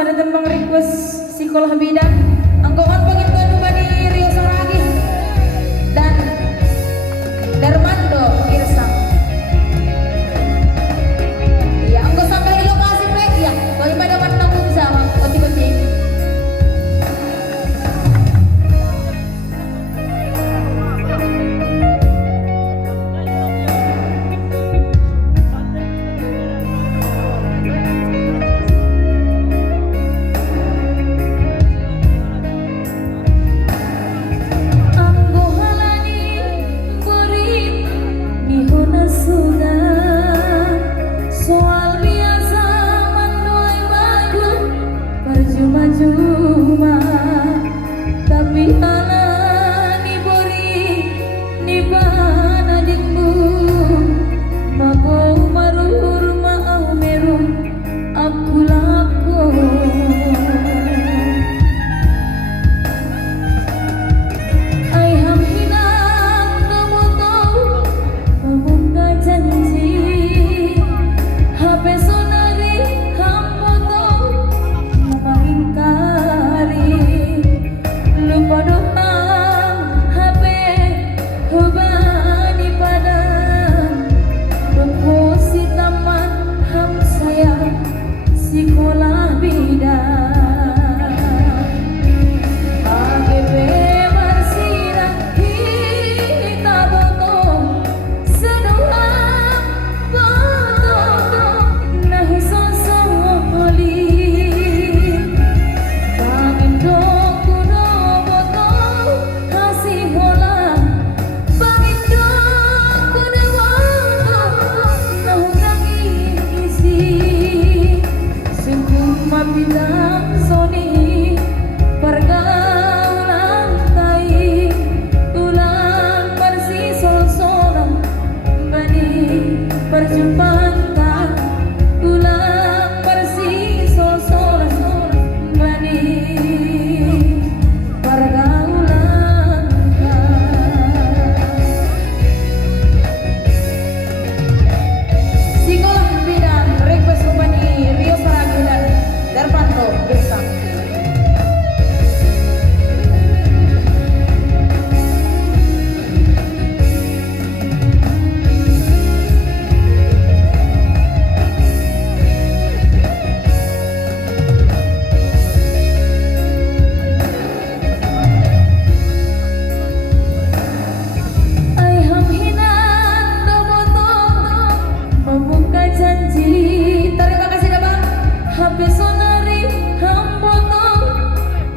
sada tembang request Sekolah Bidan anggongan pengintuan Bani Rio Saragi dan Darmando Irsam. Ya, anggo sampai lokasi pek ya, daripada menanggung sama kunci-kunci. Cuma tapi ala ni bori ni bana dingmu mako marur mau meru aku lako ai ham hilang kamu tahu kamu gak janji HP sonari kamu tahu mengingkari lupa doa HP hubani padam berposi taman ham saya sekolah bidan AGP bersirah kita potong sedoa potong nahu sosok holi bilang soni pergaulan tai ulang bersih sol-solan bani perjumpaan ulang bersih sol-solan bani pergaulan Sekolah Bidan request Bani Rio Saragi dan Darmando Irsam. Ai ham hinan domotong membuka janji. Terima kasih Bang. Habis sonari hambotong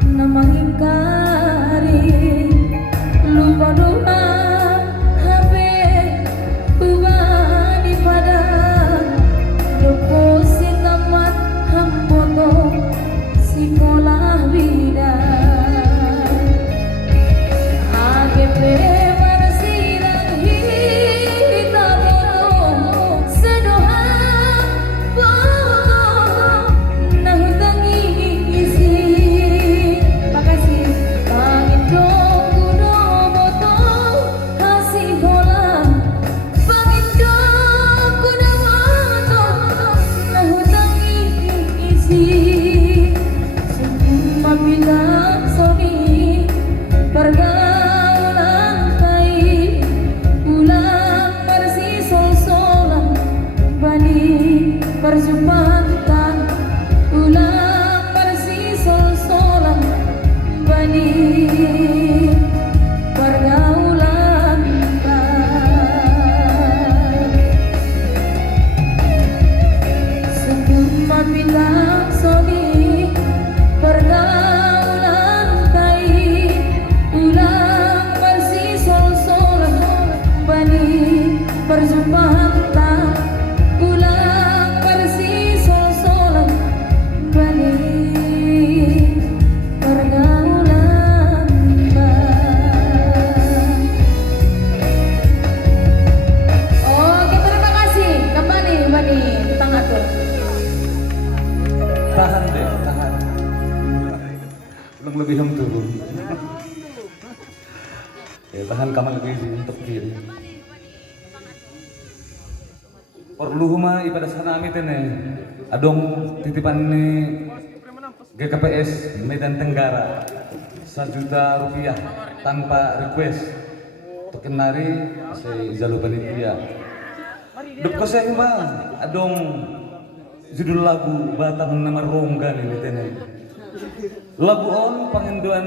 nama ingkari lupa doa HP ubani padam deposit tamat hambotong sekolah bidan AGP bersirah kita potong sedoa potong nahu tangi isi makasih pangin dong kudo botong kasih bola pangin dong kudo botong nahu tangi isi semua bilang soni pergaulan tai ulang bersih sol-solan bani perjumpaan ulang bersih sol-solan bani pergaulan semua bilang soni pergaulan tai ulang bersih sol-solan bani perjumpaan ulang bersih sol-solan bani pergaulan Oke, terima kasih kembali Bani tangga tuh. Tahan deh, tahan. Belum lebih turun. Ya, tahan kamal lagi untuk diri. Perlu mah ibadah sana amit nih. Adong titipan nih GKPS Medan Tenggara 1 juta rupiah tanpa request. Tokenari saya Izalo panitia. Dukko saya mah adong judul lagu Batang Nama Ronggan ini tenen. Lagu on panginduan